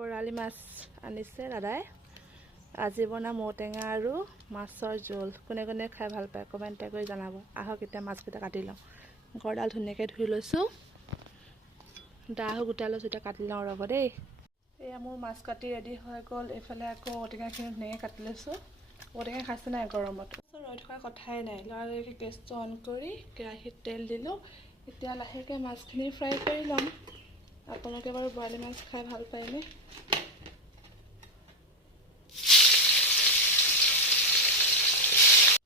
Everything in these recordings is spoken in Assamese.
বৰালি মাছ আনিছে দাদাই। আজি বনাম ঔটেঙা আৰু মাছৰ জোল। কোনে কোনে খাই ভাল পায় কমেণ্ট কৰি জনাব। আহক এতিয়া মাছকেইটা কাটি লওঁ। গড়ডাল ধুনীয়াকৈ ধুই লৈছোঁ, দাও গোটাই লৈছোঁ। এতিয়া কাটি লওঁ ৰ'ব দেই। এয়া মোৰ মাছ কাটি ৰেডি হৈ গ'ল। এইফালে আকৌ ঔটেঙাখিনি ধুনীয়াকৈ কাটি লৈছোঁ। ঔটেঙা খাইছে নাই গৰমত? ৰৈ থকা কথাই নাই। লৰালৰিকৈ গেছটো অন কৰি কেৰাহীত তেল দিলোঁ। এতিয়া লাহেকৈ মাছখিনি ফ্ৰাই কৰি ল'ম। আপোনালোকে বাৰু বৰালি মাছ খাই ভাল পায়নে?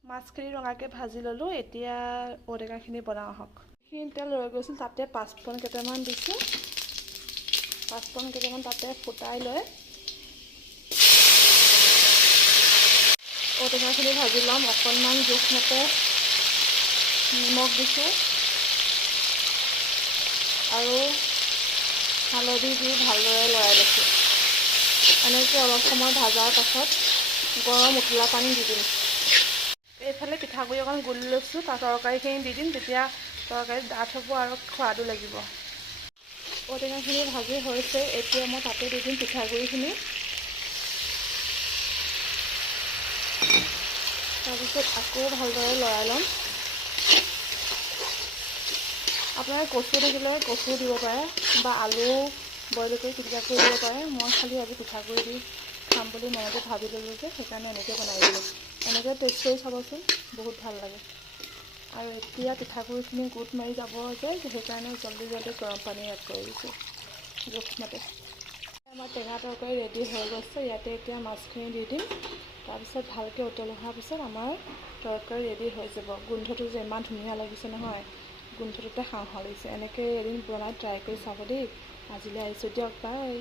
মাছখিনি ৰঙাকৈ ভাজি ল'লোঁ। এতিয়া ঔটেঙাখিনি বনাওঁ আহক। সেইখিনি তেল ৰৈ গৈছিল, তাতে পাঁচফোৰণ কেইটামান দিছোঁ। পাঁচফোৰণ কেইটামান তাতে ফুটাই লৈ ঔটেঙাখিনি ভাজি ল'ম। অকণমান জোখমতে নিমখ দিছোঁ আৰু হালধি দি ভালদৰে লৰাই লৈছোঁ। এনেকৈ অলপ সময় ভজাৰ পাছত গৰম উতলা পানী দি দিম। এইফালে পিঠাগুড়ি অকণ গুলি লৈছোঁ। তাৰ তৰকাৰীখিনি দি দিম, তেতিয়া তৰকাৰীত ডাঠ হ'ব আৰু সোৱাদো লাগিব। ঔটেঙাখিনি ভাজি হৈছে, এতিয়া মই তাতে দি দিম পিঠাগুড়িখিনি। তাৰপিছত আকৌ ভালদৰে লৰাই ল'ম। আপোনালোকে কচু থাকিলে কচু দিব পাৰে বা আলু বইল কৰি পিটিকা কৰি দিব পাৰে। মই খালি আজি পিঠাগুড়ি দি খাম বুলি মনতে ভাবি ল'লোঁ যে সেইকাৰণে এনেকৈ বনাই দিলোঁ। এনেকৈ টেষ্ট কৰি চাবচোন, বহুত ভাল লাগে। আৰু এতিয়া পিঠাগুড়িখিনি গোট মাৰি যাব যে, সেইকাৰণে জলদি গৰম পানী এড কৰি দিছোঁ জোখমতে। আমাৰ টেঙা তৰকাৰী ৰেডি হৈ গৈছে। ইয়াতে এতিয়া মাছখিনি দি দিম। তাৰপিছত ভালকৈ উতল অহাৰ পিছত আমাৰ তৰকাৰী ৰেডি হৈ যাব। গোন্ধটো যে ইমান ধুনীয়া লাগিছে নহয়, গোন্ধটোতে খাওঁ খাওঁ লাগিছে। এনেকৈ এদিন বনাই ট্ৰাই কৰি চাব দেই। আজিলৈ আহিছোঁ দিয়ক, বাই।